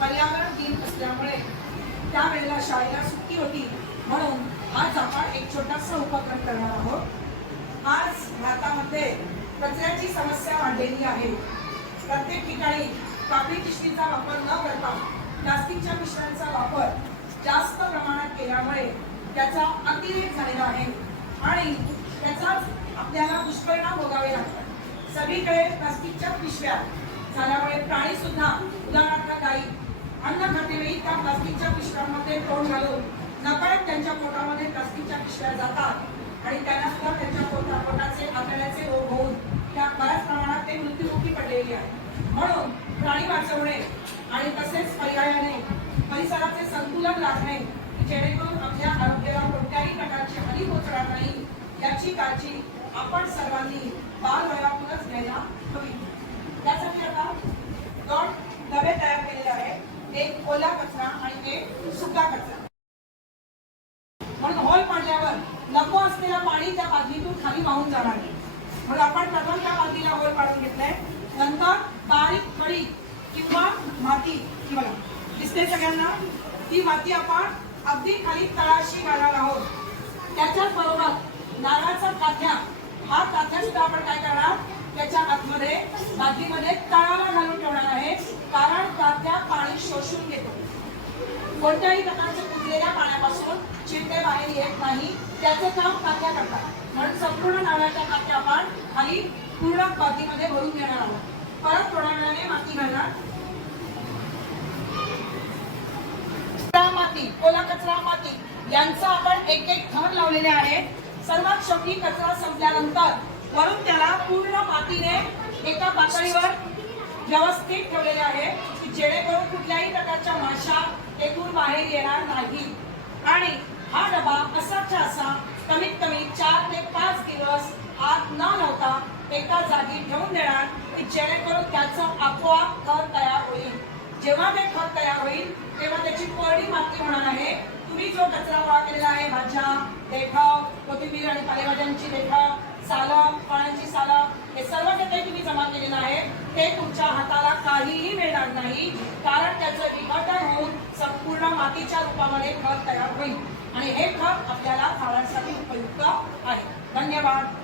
पर्यावरण दिन असल्यामुळे त्यावेळेला शाळेला सुट्टी होती, म्हणून आज आपण एक छोटासा उपक्रम करणार आहोत। आज भारतामध्ये कचऱ्याची समस्या वाढलेली आहे। प्रत्येक ठिकाणी कापडी पिशवीचा वापर न करता प्लास्टिकच्या पिशव्यांचा वापर जास्त प्रमाणात केल्यामुळे त्याचा अतिरेक झालेला आहे आणि त्याचा आपल्याला दुष्परिणाम भोगावे लागतात। सगळीकडे प्लास्टिकच्या पिशव्या झाल्यामुळे प्राणी सुद्धा, उदाहरणार्थ गाई, अन्न खातेवेळी त्या प्लास्टिकच्या पिशव्यांमध्ये तोंड घालून नकळत त्यांच्या पोटामध्ये प्लास्टिकच्या पिशव्या जातात आणि त्यांना सुद्धा त्यांच्या पोटाचे आतड्याचे रोग होऊन त्या बऱ्याच प्रमाणात ते मृत्युमुखी पडलेली आहे। म्हणून प्राणी वाचवणे आणि तसेच पर्यायाने परिसराचे संतुलन राखणे, जेणेकरून आपल्या आरोग्याला कोणत्याही प्रकारची हानी पोहोचणार नाही याची काळजी आपण सर्वांनी बालवयापासूनच घ्यायला हवी। त्यासाठी आता 2 डबे तयार केलेले आहेत, एक ओला कचरा आणि एक सुका कचरा। म्हणून होल पाडल्यावर नको असलेलं पाणी त्या बादलीतून खाली वाहून जाणार नाही, म्हणून आपण प्रथम त्या बादलीला होल पाडून घेतलंय। नंतर बारीक खडी किंवा माती, किंवा दिसते सगळ्यांना, ती माती आपण अगदी खाली तळाशी घालणार आहोत। त्याच्याच बरोबर नारळाचा काथ्या, हा काथ्या सुद्धा आपण काय करणार, त्याच्या आतमध्ये बादलीमध्ये तळाला घालून ठेवणार आहे, कारण काथ्या पाणी शोषून घेतो। कोणत्याही प्रकारच्या कुजलेल्या पाण्यापासून चिमटे बाहेर येत नाही, त्याचे काम काथ्या करतात। म्हणून संपूर्ण नारळाच्या काथ्या आपण खाली पूर्ण बादलीमध्ये भरून घेणार आहोत। परत थोड्या वेळाने माती घालणार, माती, ओला कचरा, माती यांचा आपण एक एक थर लावलेले आहे। सर्वात शेवटी कचरा संपल्यानंतर वरून त्याला पूर्ण मातीने एका पातळीवर व्यवस्थित ठेवलेले आहे, की जेणेकरून कुठल्याही प्रकारच्या माशा एकूण बाहेर येणार नाही। आणि हा डबा असाच्या असा कमीत कमी 4 ते 5 दिवस आत न लावता एका जागी ठेवून देणार, की जेणेकरून त्याचं आपोआप खत तयार होईल। जेव्हा ते खत तयार होईल तेव्हा त्याची कोरडी माती होणार आहे। तुम्ही जो कचरा गोळा केलेला आहे, भाज्या, देठाव, कोथिंबीर आणि पालेभाज्यांची देठं, सालं, फळांची सालं, हे सर्व जे काही तुम्ही जमा केलेलं आहे ते तुमच्या हाताला काहीही मिळणार नाही, कारण त्याचं विघटन होऊन संपूर्ण मातीच्या रूपामध्ये खत तयार होईल आणि हे खत आपल्याला झाडांसाठी उपयुक्त आहे। धन्यवाद।